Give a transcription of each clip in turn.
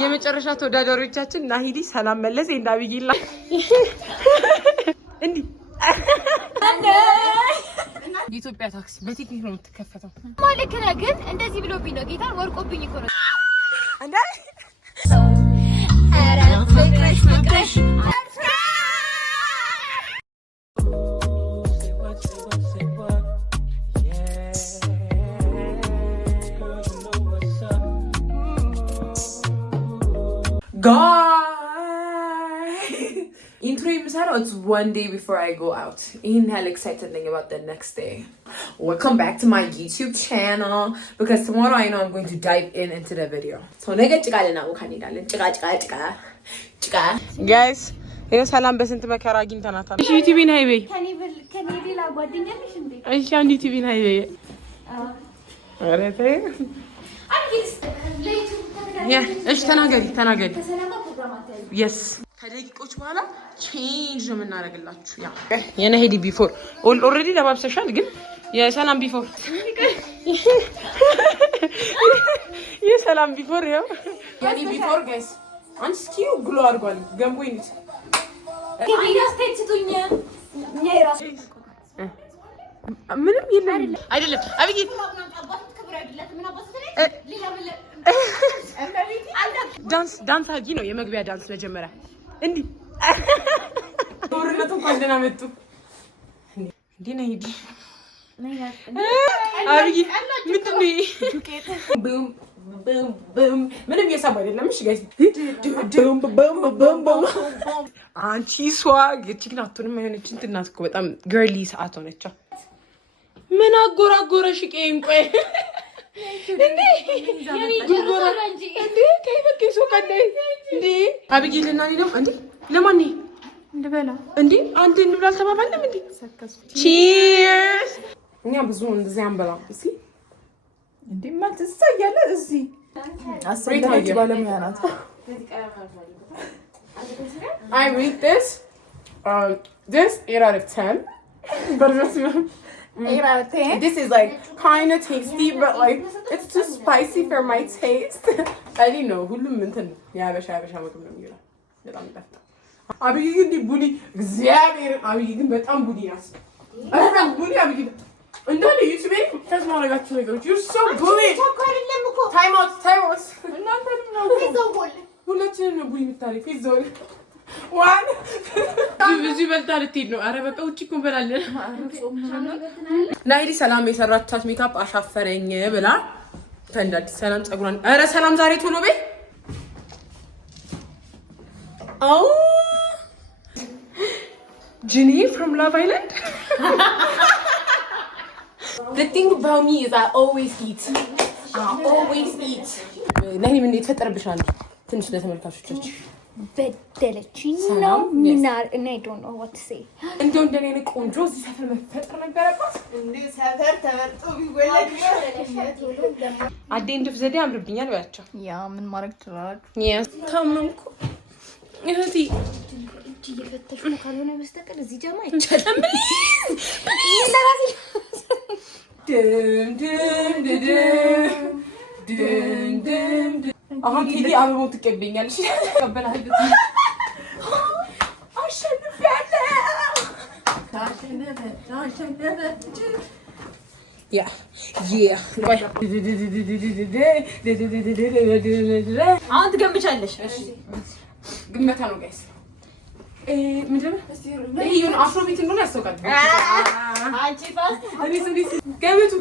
የመጨረሻ ተወዳዳሪዎቻችን ናሂዲ ሰላም መለስ እንዳብይላ እንዴ የኢትዮጵያ ታክሲ በቴክኒክ ነው የምትከፈተው ማለት ነው። ግን እንደዚህ ብሎ ቢኖ ጌታን ወርቆብኝ እኮ ነው እንዴ ፍቅረሽ Intro episode, it's one day before I go out. I'm hell excited about the next day. Welcome back to my YouTube channel because tomorrow I know I'm going to dive into the video. So guys, ይሄ ሰላም በስንት መከራ አግኝተናታል። እሺ ዩቲዩብን ሃይዌይ ከኔ ላ ጓደኛለሽ እንዴ? እሺ አንድ ዩቲዩብን ሃይዌይ አረተ እሺ ተናገሪ yes ከደቂቆች በኋላ ቼንጅ ነው የምናደርግላችሁ። ያ የናሂዲ ቢፎር ኦልሬዲ ለማብሰሻል ግን የሰላም ቢፎር የሰላም ቢፎር ያው ያኒ ቢፎር ጋይስ አንቺ ስኪው ግሎ አድርጓል ገንቦ ይንት ምንም የለም አይደለም አብይ ዳንስ አጊ ነው የመግቢያ ዳንስ መጀመሪያ እንዴ ጦርነቱ እንኳን ደህና መጡ እንዴ ናሂዲ አብይ ምንድን ነው ቡም ቡም ቡም ምንም የሰማ አይደለም። እሺ ጋይስ ቡም ቡም ቡም ቡም አንቺ ስዋግ የቲክናቱንም አይሆነች እንትናት እኮ በጣም ገርሊ ሰዓት ሆነች። ምን አጎራጎረሽ ቀይም ቆይ እንዴ ያኒ ጉርጎራ እንዴ ከይበከ ሶ ቀዳይ እንዴ አብይ ለናኒ ነው እንዴ ለማን ነው እንደበላ እንዴ አንተ እንብላ ተባባልንም እንዴ ቺርስ እኛ ብዙ እንደዚህ አንበላም እስኪ እንዴ ማለት እሳያለ እዚህ አሰራጭ ባለሙያ ናት። I rate this 8 out of 10 but it's 8 out of 10. This is like kind of tasty but like it's too spicy for my taste. I didn't know ሁሉም እንትን ያበሻ ምግብ ነው የሚለው በጣም ይጣፍጣል። አብይ ግን ቡሊ እግዚአብሔር አብይ ግን በጣም ቡሊ ናት። በጣም ቡሊ አብይ እንዳለ ዩቲዩብ ተስማማላችሁ ነገሮች you're so bully time out እናንተ ነው ፊዞል ሁላችንም ነው ቡሊ ምታሪ ፊዞል ዋን ብዙ ይበልጣል ትይድ ነው። አረ በቃ ውጪ እኮ እንበላለን። ናሂዲ ሰላም የሰራቻት ሜካፕ አሻፈረኝ ብላ ከእንዳዲ ሰላም ጸጉራን አረ ሰላም ዛሬ ቶሎ በይ አው ጂኒ from Love Island. The thing about me is I always eat. ናሂዲ ምን የተፈጠረብሻል? ትንሽ ለተመልካቾች በደለችኝ ነው ሚናር እና I don't know what to say. እንደው እንደኔ ቆንጆ እዚህ ሰፈር መፈጠር ነበረባት። እንዴ ሰፈር ተመርጦ ቢወለድ አዴ እንደፍ ዘዴ አምርብኛል ባያቸው ያ ምን ማድረግ ትችላላችሁ? yes ታምንኩ እህቲ እቺ እየፈተሽ ነው ካልሆነ በስተቀር እዚህ ጀማ አይቻልም። ይሰራሲ ድም አሁን ቲዲ አበባው ትቀበኛለሽ ተቀበላህ ያ አሁን ትገምቻለሽ። እሺ ግመታ ነው ጋይስ ምንድነው ይሄ አፍሮቢት እንደሆነ ያስተውቃል። አንቺ ባስ አሪስ ገመቱ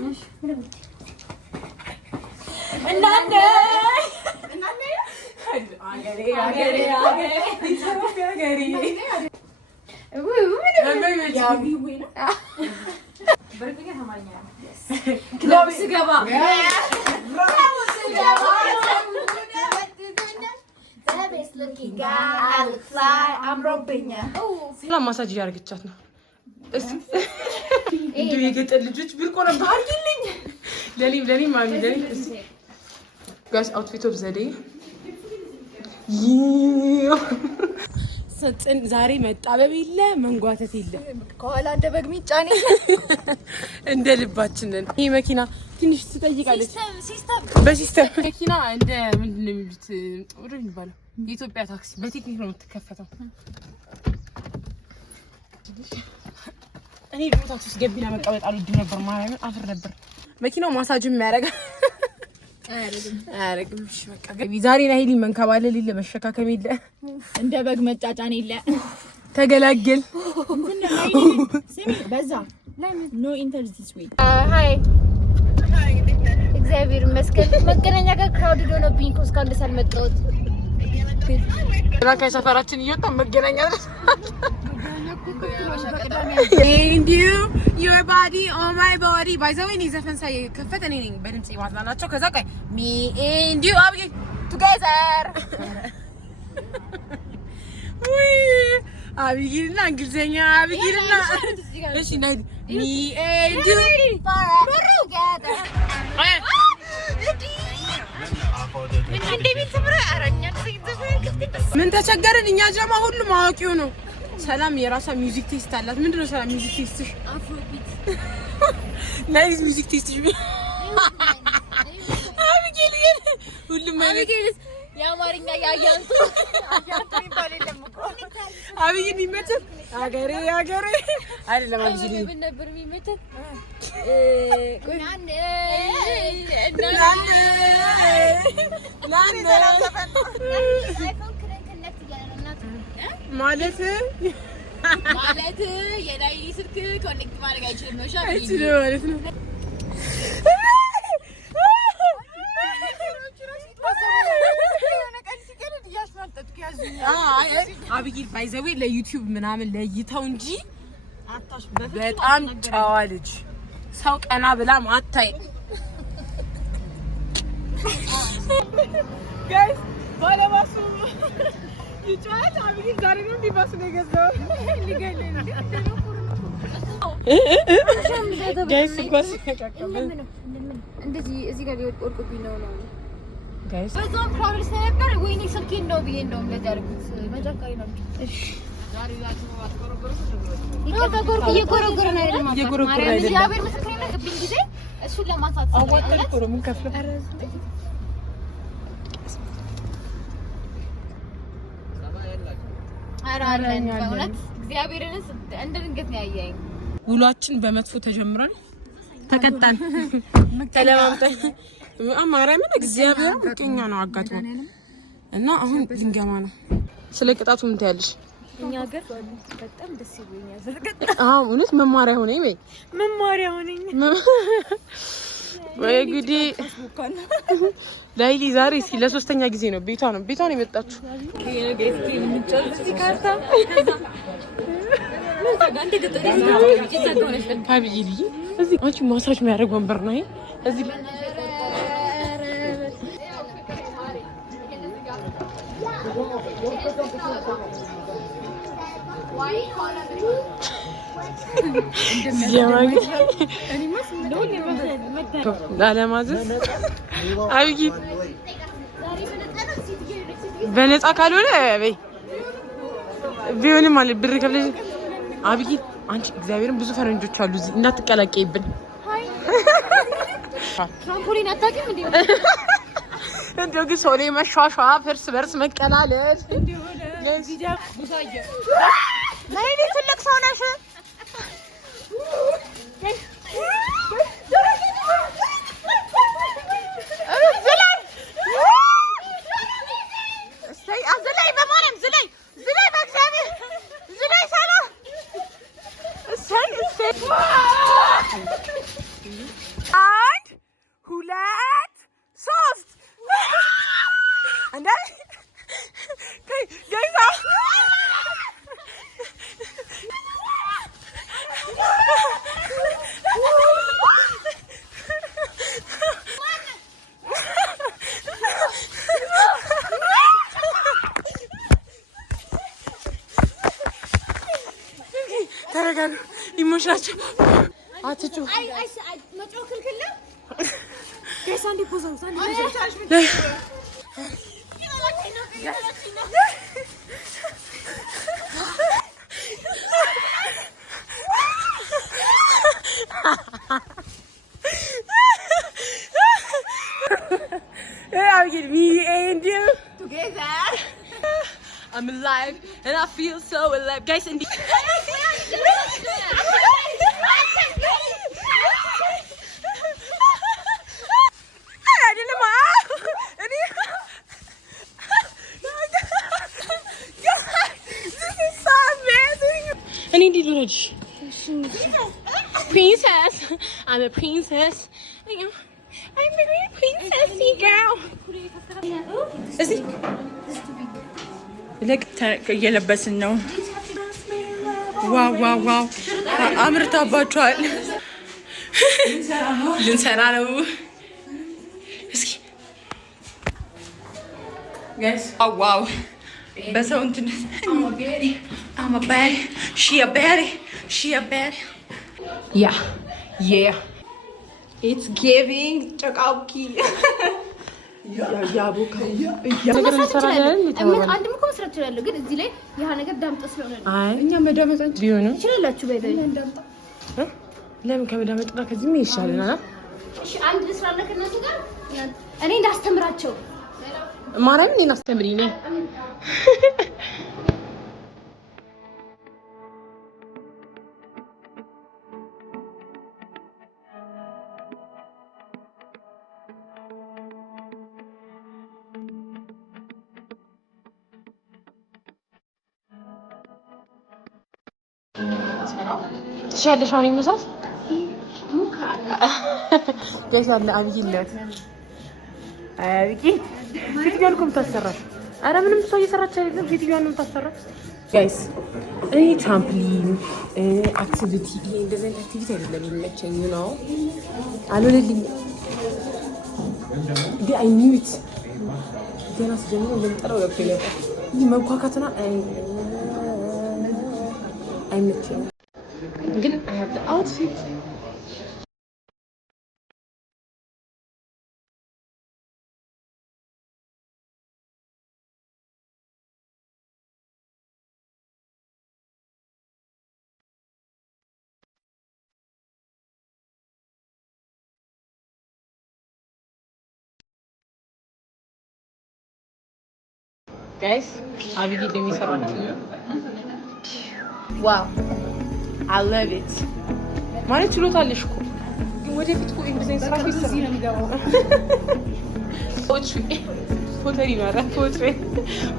እናንተ አገሬ ክለብ ስገባ ሰላም ማሳጅ ያርግቻት ነው እስቲ እንዴ የገጠር ልጆች ብርቆ ነው ባርግልኝ ለኔ ማሚ ለኔ እስቲ ጋይስ አውትፊት ኦፍ ዘ ዴይ ዛሬ መጣበብ የለ መንጓተት የለ ከኋላ እንደ በግ ሚጫኔ እንደ ልባችን ነን። ይሄ መኪና ትንሽ ትጠይቃለች። በሲስተም መኪና እንደ ምንድን ነው የሚሉት ጥሩ ይባላል። የኢትዮጵያ ታክሲ በቴክኒክ ነው የምትከፈተው። እኔ ድሮ ታክሲ ውስጥ ገቢና መቀመጥ አልወድም ነበር። ማርያምን አፍር ነበር። መኪናው ማሳጅም ያደርጋል። አያረግም። እሺ በቃ ዛሬ ናሂሊ መንከባለል የለ መሸካከም የለ እንደ በግ መጫጫን የለ ተገላገል። በዛ ኖ ኢንተር ዚስ ዌይ ሃይ እግዚአብሔር ይመስገን። መገናኛ ጋር ክራውድ ሆነብኝ እኮ እስካሁን ድረስ አልመጣሁት። ራካይ ሰፈራችን እየወጣ መገናኛ And your body on my body. By the way, ni ዘፈን ሳይ ከፈተ እኔ ነኝ በድምጽ ማዝናናቸው። ከዛ ቆይ me and you are together. አብይልና እንግሊዘኛ አብይልና እሺ ናይ me and you forever together. ምን ተቸገርን እኛ ጀማ ሁሉም አዋቂው ነው። ሰላም የራሷ ሚውዚክ ቴስት አላት። ምንድነው ሰላም ሚውዚክ ቴስትሽ? አፍሮቢት ናይስ ሚውዚክ ቴስትሽ። አብጌል ሁሉም አብጌል የአማርኛ ያያንቱ ይባል የለም እኮ አብጌል ይመችል አገሬ አገሬ አይደለም አብጌል ምን ነበር የሚመችል ናን ማለት የላይሊ ስልክ ኮኔክት ማድረግ አይችልም ነው ሻይ ማለት ነው። አብጌል ባይ ዘ ዌይ ለዩቲዩብ ምናምን ለይተው እንጂ በጣም ጨዋ ልጅ ሰው ቀና ብላ ማታይ ጋይስ ባለባሱ ይጫወት አብጌል ዛሬ ነው ቢባስ ነው የገዛው ሊገለኝ ነው ጋይስ ኳስ ተቀቀበል እንደዚህ እዚህ ጋር ወርቁብኝ ነው ጋይስ በዛም ፕሮብሌም ስለነበር ወይኔ ስልኬን ነው ብዬ እንደውም ለዛ አድርጉት መጃካሪ ነው። እሺ ዛሬ ያቺ እየጎረጎረን አይደለም ማርያም እግዚአብሔር ምስክሬ ነው። ግብኝ ጊዜ እሱን ለማንሳት አዋጣኝ እኮ ነው ምን ከፍለ አራራኝ በእውነት እግዚአብሔርን እንደ ድንገት ነው ያየኝ። ውሏችን በመጥፎ ተጀምሯል። ተቀጣን ተለማምጠን ማርያምን እግዚአብሔር ምቀኛ ነው አጋጥሞ እና አሁን ልንገማ ነው። ስለ ቅጣቱ ምን ትያለሽ? እኛ ሀገር በጣም ደስ ይለኛል። እውነት መማሪያ ሆነኝ ወይ መማሪያ ሆነኝ ወይ ጉዲ ላይሊ ዛሬ እስኪ ለሶስተኛ ጊዜ ነው ቤቷ ነው የመጣችው። እዚህ አንቺ ማሳጅ የሚያደርግ ወንበር ነው ይሄ እዚህ ላለማዘዝ አብጌል በነፃ ካልሆነ በይ ቢሆንም ማለት ብር ከፍለሽ አብጌል አንቺ እግዚአብሔርን ብዙ ፈረንጆች አሉ እዚህ እንዳትቀላቀይብን። ትራምፖሊን አታውቂም እንዴ? እንደው ግን ሰው ላይ መሿሿፍ እርስ በርስ መቀላለድ ናይሊ ትልቅ ሰው ነሽ። አንድ ሁለት ሶስት አንዳይ ጋይዛ ተረጋጉ። ኢሞሽናቸው አትጩ መጮህ ክልክል ነው። ጋይስ አንዴ ፖዛው I'm alive and I feel so alive. Guys, in the I need to do princess. I'm a princess. I'm a great princessy girl. Is it? Look, እየለበስን ነው። ዋው ዋው ዋው አምርታባችኋል። ልንሰራ ነው። እስኪ guys ዋው በሰው እንትን I'm a baddie. She a baddie. She a baddie. Yeah. Yeah. It's giving ጨቃውኪ ያቡካ ነገር እንሰራለን። አንድም እኮ መስራት ይችላል፣ ግን እዚህ ላይ ያ ነገር ዳምጦ ስለሆነ ነው። አይ እኛ መዳመጥ ቢሆን ይችላልላችሁ በይዘይ ለምን ከመዳመጥ ጋር ከዚህ ምን ይሻለናል? እሺ አንድ ልስራና ከነሱ ጋር እኔ እንዳስተምራቸው ማርያም እኔን አስተምሪኝ ነኝ። ትሻለሽ አሁን ይመሳስ ጋይስ አለ አብይለት አብይ ፊትጋልኩም ታሰራሽ። አረ ምንም ሰው እየሰራች አይደለም፣ ፊትጋል ነው ታሰራች። ጋይስ እኔ ትራምፕሊን አክቲቪቲ እንደዚህ አክቲቪቲ አይደለም የሚመቸኝ ነው አልወለልኝ ዲ አይ ኒው ኢት ገና ስጀምር እንደምጠራው ገብቶኝ ነበር። ይህ መኳካትና አይመቸኝም ግን I have the outfit. Guys, አብይ እንደሚሰራው ዋው I love it. ማለት ችሎታለሽ እኮ ግን ወደፊት እኮ እንደዚህ ስራሽ ይሰራል ነው የሚገባው። ፖተሪ ማለት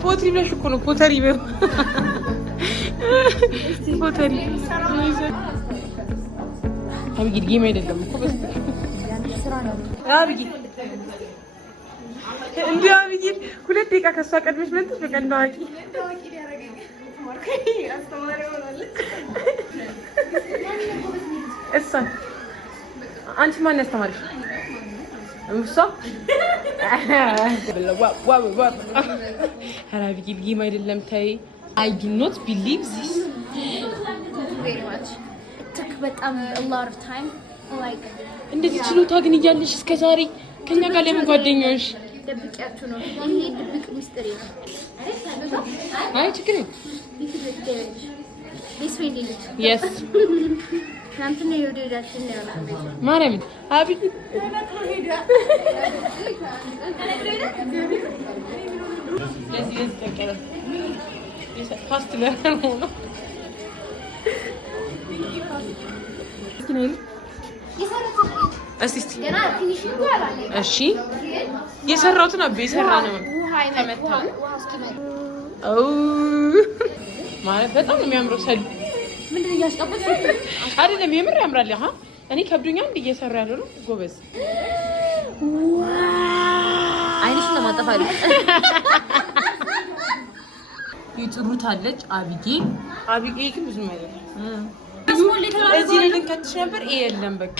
ፖተሪ ብለሽ እኮ ነው ፖተሪ ነው ፖተሪ አብይ ጌም አይደለም እኮ በስ ስራ ነው አብይ እንዴ አብይ ሁለት ደቂቃ ከሷ ቀድመሽ መጥተሽ በቃ እንዳዋቂ ያረጋግጥ ማርከኝ አስተማሪ ሆናለች። እሷ አንቺ ማን ያስተማርሽ? እሷ አራቢ ጌም አይደለም ታይ I do not believe this. Very much. It took በጣም a lot of time. Like እንደዚህ ችሎታ ግን እያለሽ እስከ ዛሬ ከኛ ጋር ለምን ጓደኛሽ ደብቂያችሁ ነው? ይሄ ድብቅ ሚስጥር ነው። አይ ችግር ነው። This way did it. Yes. አንተን ነው የወደዳችን ነው ያለው ማርያም አብይ ለዚህ ተቀረ ፋስት ለምን ሆኖ እስቲ ገና ፊኒሺንግ ያላለ እሺ የሰራሁትን አቤ ሰራ ነው ተመታ ኦ ማለት በጣም የሚያምረው ሰል ምንድነው ያስቀበልኩ አይደለም የምር ያምራል። አሃ እኔ ከብዱኛ እንደ እየሰራ ያለው ነው ጎበዝ አይንሽ ነው ማጠፋሉ ይጥሩታለች አብዬ ግን ብዙ ማለት እዚህ ላይ ልንከትሽ ነበር ይሄ የለም በቃ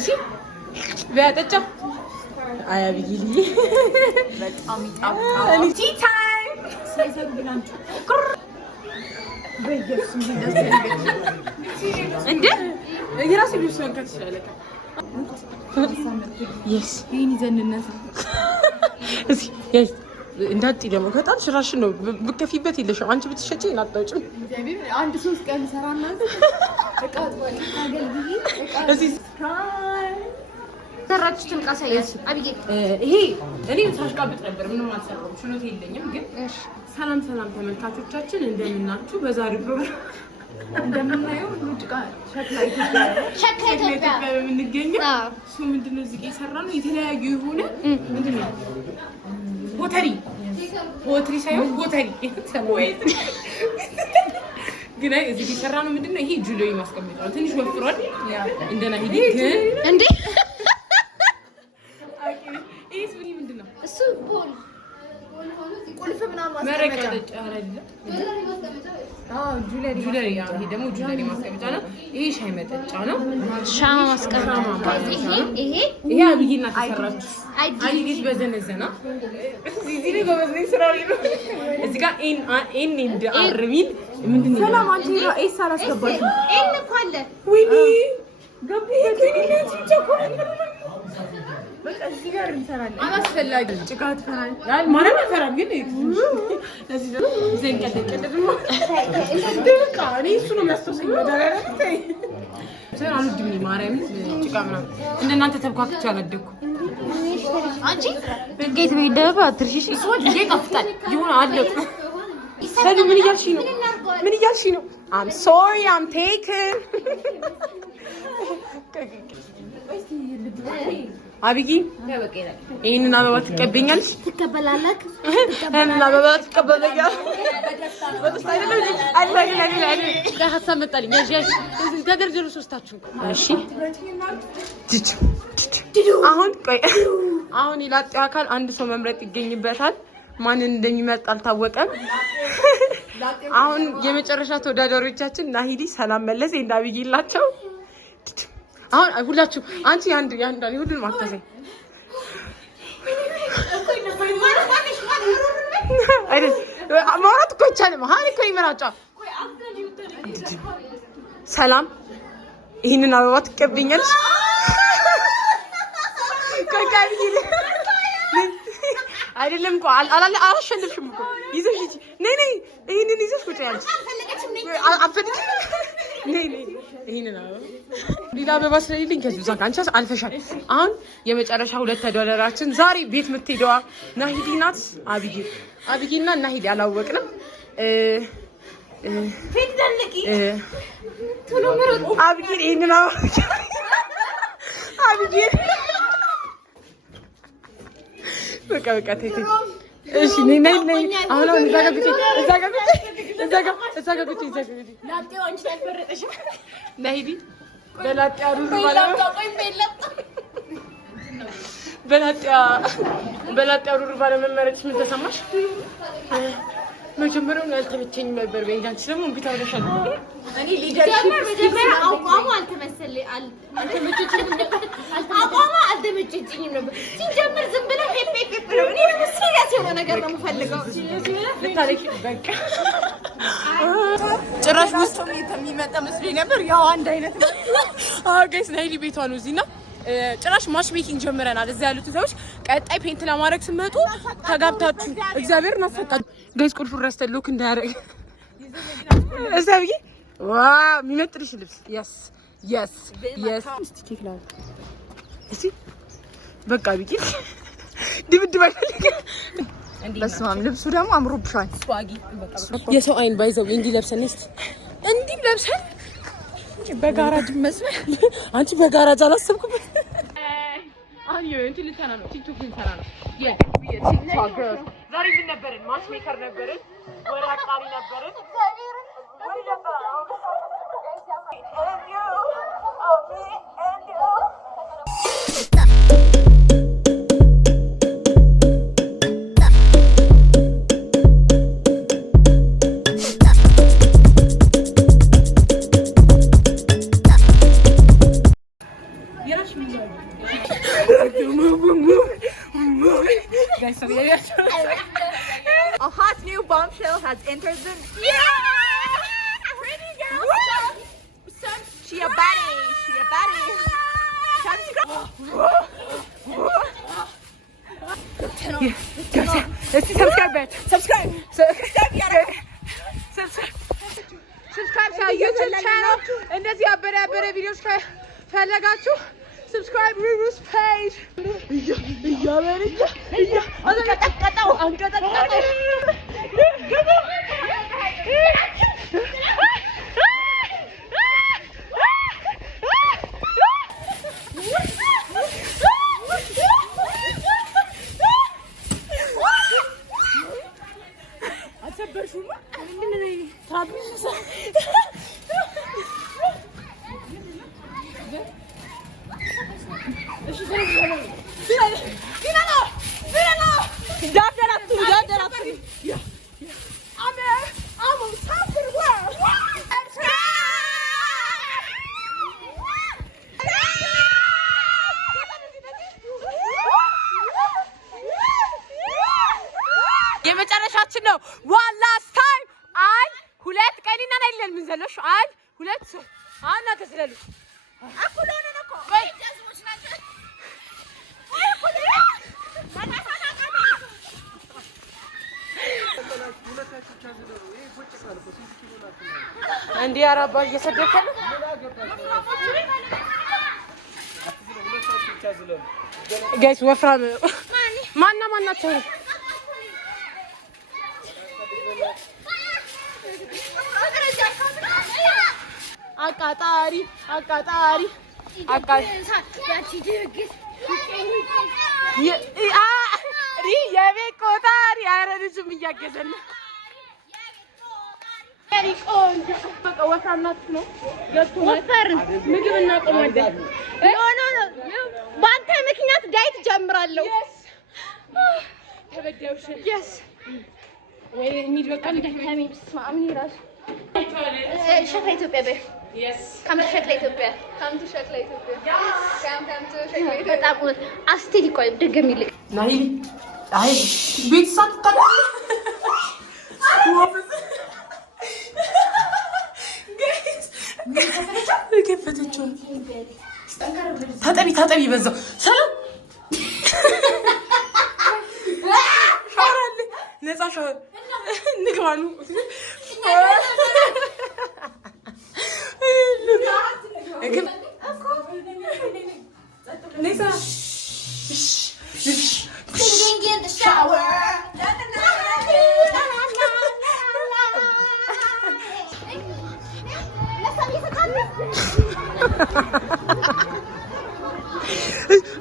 እሺ ቢያጠጫ አብዬ በጣም ይጣፍጣል ቲ ታይም ሳይዘግ ብላንቹ በየሱ እንዴ የራሱ ልብስ መንካት ይችላል yes ይሄን ይዘንነሳ እሺ yes እንዳትይ ደግሞ በጣም ስራሽን ነው ብከፊበት የለሽም አንቺ ብትሸጪ እናጣውጭም እግዚአብሔር አንድ 3 ቀን ሰራና እቃ አጥባለሁ አገልግዬ እቃ እሺ ሰራችሁትን ቃሳያስ አብዬ ይሄ እኔ ሳሽቃብጥ ነበር ምንም አልሰራሁም ችሎታ የለኝም ግን ሰላም ተመልካቾቻችን እንደምናችሁ በዛሬው ፕሮግራም እንደምናየው ጭቃ ሸክላ ኢትዮጵያ በምንገኘው እሱ ምንድነው እዚህ ጋር የሰራነው የተለያዩ የሆነ ምንድነው ፖተሪ ሳይሆን ፖተሪ ግን እዚህ ጋር የሰራነው ምንድነው ይሄ ጁሎይ ማስቀመጫው ትንሽ ወፍሯል እንደና ሂዲ ግን እንዴ ይሄስ ምንድነው እሱ ቦል ቁልፍ ምናምን ማስቀመጫ አይደለ ጁለሪ ይሄ ደግሞ ጁለሪ ማስቀመጫ ነው ይሄ ሻይ መጠጫ ነው ሻማ ማስቀመጫ ይሄ አብይና ተሰራች አይዲስ በዘነዘና እዚህ ላይ ጎበዝነኝ ስራ ላይ ነው እዚህ ጋር ኤን እንደ አርሚል ምንድነው ሰላም አንቺ ኤስ አላስገባሽ ኤን እኮ አለ ወይኔ ገቡ በትንሽ ቸኮል በቃ እዚህ ጋር እንሰራለን አላስፈላጊ ጭቃ ትፈራል ያል ማረም ፈራም ግን እዚህ ደግሞ ዘንቀደቀደም በቃ እኔ እሱ ነው የሚያስተሰኝ ወዳረረኝ ሰራሉ ድሚ ማረም ጭቃ ምናምን እንደናንተ ተብኳክቻ አላደኩ አንቺ ጌት በይደባ ትርሽሽ እሱ ወደ ይቀፍታል ይሁን አለቁ ሰሉ ምን እያልሽ ነው I'm sorry I'm taken አብይ ይሄንን አበባ ትቀበኛለሽ ትቀበላለህ ይሄንን አበባ ትቀበለኛለሽ ሀሳብ መጣልኝ ያዥ ተደርድሩ ሶስታችሁ እሺ አሁን ይላጤው አካል አንድ ሰው መምረጥ ይገኝበታል ማንን እንደሚመርጥ አልታወቀም አሁን የመጨረሻ ተወዳዳሪዎቻችን ናሂዲ ሰላም መለስ እና አብይ ይላቸው አሁን ሁላችሁ አንቺ አንድ ሁሉን ማከዘኝ አይደል ማውራት እኮ ይቻላል ማን እኮ ይመራጫ ሰላም ይሄንን አበባ ትቀበኛለሽ አይደለም እኮ አላሸንፍሽም እኮ ይዘሽ ነይ ይሄንን ይዘሽ ቁጭ ያለሽ አፈለግሽ ነይ ይሄንን ሌላ አበባ ስለሌለኝ ከዚህ ዛጋ አንቺ አልፈሻል አሁን የመጨረሻ ሁለት ተወዳዳሪያችን ዛሬ ቤት የምትሄደዋ ናሂዲ ናት አብይና ናሂዲ አላወቅንም ፊት ደልቂ ቶሎ ምሩጥ አብይ ይሄንን አብይ በቃ ተይኝ እሺ ነይ አሁን እዛ ጋር ብቻ ላጤው አንቺ ያፈረጠሽ ናሂዲ በላጤው ሩዝ በላጤው ሩዝ ባለመመረጥሽ ምን ተሰማሽ መጀመሪያውን ያልተመቸኝ ነበር በእንጃንቺ ደግሞ እንዴት አውለሻል እኔ ሊደርሺፕ መጀመሪያ አቋሙ አልተመቸኝም ነበር ሲጀምር ዝም ብለው ሄፔ ነው እኔ ደግሞ ሲሪየስ የሆነ ነገር ነው የምፈልገው ልታለቂ በቃ ጭራሽ ውስጥ የሚመጣ መስሎኝ ነበር ያው አንድ አይነት ነው ጋይስ ናሂዲ ቤቷ ነው እዚህና ጭራሽ ማች ሜኪንግ ጀምረናል እዚህ ያሉት ሰዎች ቀጣይ ፔንት ለማድረግ ስመጡ ተጋብታችሁ እግዚአብሔር እናፈቃዱ ጋይስ ቁልፉን ረስተን ሎክ እንዳያደርግ እዛብዬ ዋው የሚመጥልሽ ልብስ yes እስቲ ቼክ ላው እስቲ በቃ ቢቂ ድብድብ አይፈልግም በስማም ልብሱ ደግሞ አምሮብሻል ስዋጊ የሰው አይን ባይዘው እንዲህ ለብሰን እንዲህ ለብሰን በጋራጅ መስመር አንቺ በጋራጅ አላሰብኩም አሁን እንትን ልተና ነው ቲክቶክ ልተና ነው የቲክቶክ ዛሬ ምን ነበርን ማች ሜከር ነበርን ወሬ አቃሪ ነበርን ወይ ነበር A hot new bombshell has entered the... Pretty girl! She a baddie! Subscribe to our YouTube channel. እንደዚህ አበረ ቪዲዮዎች ከፈለጋችሁ subscribe Ruru's page. የመጨረሻችን ነው። one last time አይ ሁለት ቀኒና አይደለም ምን ዘለሽ አይ ሁለት አና ተስለሉ አኩሎነ ነኮ ወይ ጃዝሞች ናቸው ወይ ኩሎ እንዴ አራባ እየሰደከ ነው ጋይስ ወፍራም ማናቸው አቃጣሪ ያቺ ድግስ የቤት ቆጣሪ አይረድሽም እያገዘን በቃ ወፍራምናት ነው ወፈርን ምግብ እናቆማለን ኖ በአንተ ምክንያት ዳይት ጀምራለሁ ተበደውሽ yes ወይ እንሂድ በቃ እንደከሚ ስማም ይራስ ሸክላ ኢትዮጵያ በይ yes ካምቱ ሸክላ ኢትዮጵያ በጣም አስቴዲ ቆይ ደገም ይልቅ ናይ አይ ቤት ሳትታቀ ከፈተችው ታጠቢ በዛው ሰላም ሻወር ነፃ ሻወር ንግባኑ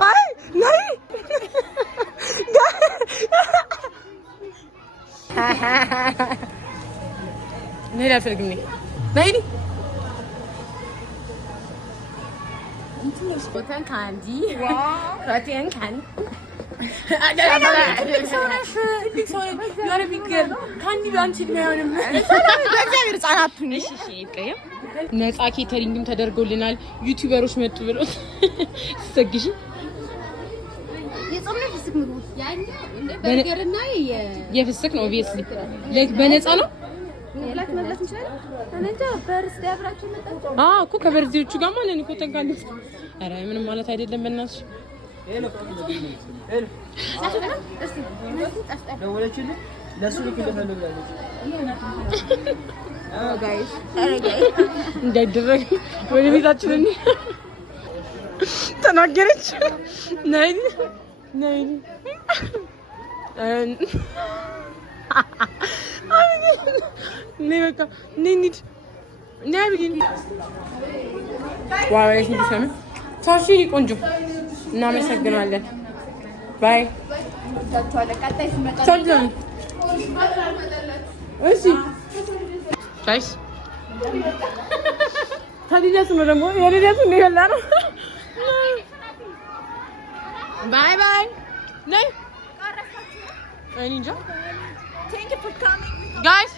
አይ ናይ لا فلقني نايدي انت ليش وكان كاندي راتين كان ነፃ ኬተሪንግም ተደርጎልናል። ዩቲዩበሮች መጡ ብሎ ሰግሽ የጾም ነው ፍስክ ምግቡ በርገርና የፍስክ ነው ኦብቪየስሊ ላይክ በነፃ ነው ላይክ መብላት እንችላለን። አንተ በርዝዴ አብራችሁ መጣችሁ እኮ ከበርዝዴዎቹ ጋር ማለት ነው ተንካለች። ኧረ ምንም ማለት አይደለም በእናትሽ እንዳይደረግ ወደ ቤታችን ተናገረች። ነይ በቃ እንሂድ። ዋው ሳሺ ቆንጆ እናመሰግናለን። ባይ እሺ ጋይስ ታዲያስ ነው ደግሞ የሌሊቱ ነው ያለው። ባይ ባይ ነይ እኔ እንጃ Thank you for coming guys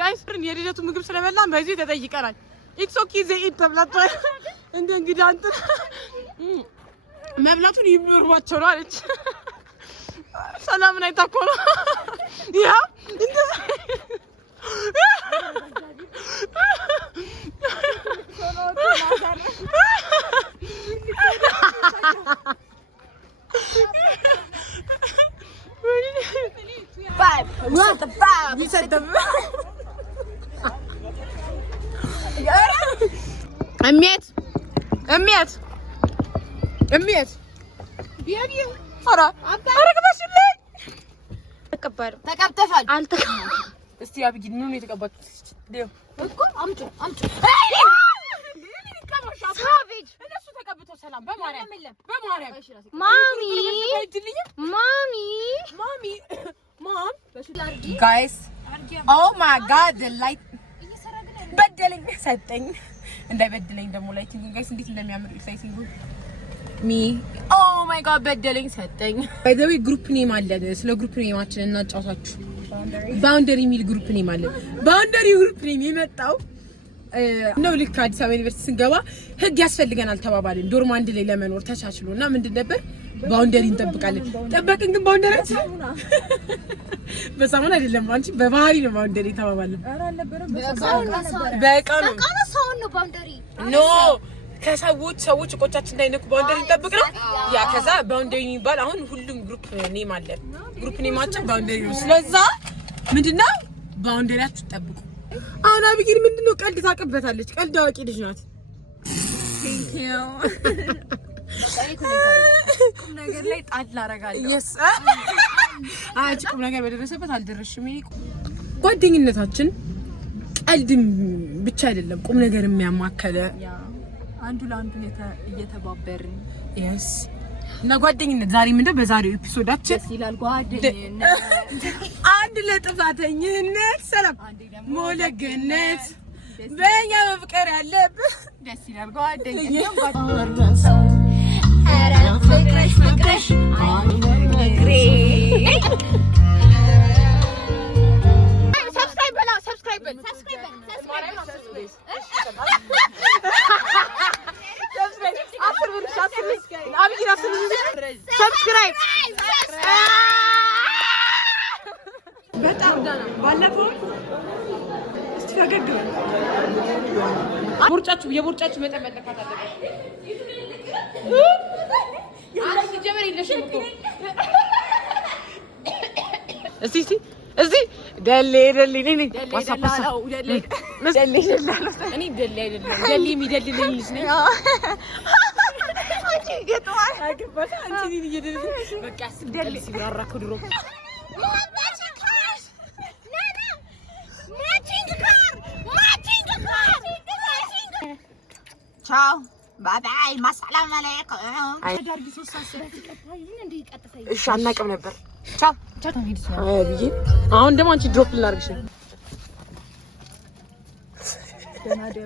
ጋይስ የልደቱ ምግብ ስለበላን በዚህ ተጠይቀናል። ኢትስ ኦኬ ዘይት ተብላቷል። እንደ እንግዲህ አንተ መብላቱን ይምርዋቸው ነው አለች። ሰላምን አይታኮ ነው ያ እንደዛ Five. አልሰደም እሚያት ቢያዲ ኧረ አረግበሽልኝ ተቀብተሻል እስቲ አብጊ ምን የተቀባችሁት እኮ አምጪ ሳቬጅ እነሱ ተቀብተው ሰላም በማርያም ማም ጋይስ ኦ ማይ ጋድ ዘ ላይት በደለኝ ሰጠኝ እንዳይበድለኝ ደግሞ ላይቲንግ ጋይስ እንዴት እንደሚያምር ኤክሳይቲንግ ሚ ኦ ማይ ጋድ በደለኝ ሰጠኝ ባይ ዘ ዌይ ግሩፕ ኔም አለን ስለ ግሩፕ ኔማችን እናጫውታችሁ ባውንደሪ ሚል ግሩፕ ኔም አለን ባውንደሪ ግሩፕ ኔም የመጣው ነው ልክ አዲስ አበባ ዩኒቨርሲቲ ስንገባ ህግ ያስፈልገናል ተባባልን ዶርም አንድ ላይ ለመኖር ተቻችሎና ምንድን ነበር ባውንደሪ እንጠብቃለን ጠበቅን ግን ባውንደሪያችን በሳሙና አይደለም አንቺ በባህሪ ነው ባውንደሪ ተባባልን ኧረ አልነበረም በቃ ነው ባውንደሪ ኖ ከሰዎች ቆጫችን እንዳይነኩ ባውንደሪ እንጠብቅ ነው ያ ከዛ ባውንደሪ የሚባል አሁን ሁሉም ግሩፕ ኔም አለ ግሩፕ ኔማችን ባውንደሪ ነው ስለዛ ምንድነው ባውንደሪያችሁ ጠብቁ አሁን አብጊር ምንድነው ቀልድ ታቀበታለች ቀልድ አዋቂ ልጅ ናት ቴንክ ዩ ቁም ነገር ላይ ጣል አደርጋለሁ yes አጭ ቁም ነገር በደረሰበት አልደረሽም ጓደኝነታችን ቀልድም ብቻ አይደለም ቁም ነገር የሚያማከለ አንዱ ለአንዱ እየተባበርን yes እና ጓደኝነት ዛሬ ምንድነው በዛሬው ኤፒሶዳችን ደስ ይላል ጓደኝነት አንድ ለጥፋተኝነት ሰላም ሞለገነት በእኛ በፍቅር ያለብህ ደስ ይላል ጓደኝነት ኧረ ፍቅርሽ አይነግሬ ሰብስክራይብ በጣም ዳና ባለፈው እስቲ ፈገግ የቦርጫችሁ መጠን መለካት አለበት አንቺ ጀመር የለሽም እኮ እስቲ ደሌ ነኝ ዋሳፓሳው ደሌ እኔ ደሌ አይደለም ደሌ የሚደልልኝ ልጅ ነኝ አንቺ ገጥዋል አገባሽ አንቺ ይደልልኝ በቃ ደሌ ሲብራራ ኩድሮ ቻው ባይ ማ ሰላም አለይኩም አዳርጊ ሶስት ሰዓት ተቀጣይ እንዴ ቀጥፈይ እሺ አናቀም ነበር ቻው ተሄድ አብይ አሁን ደግሞ አንቺ ድሮፕ ላርግሽ ደናደ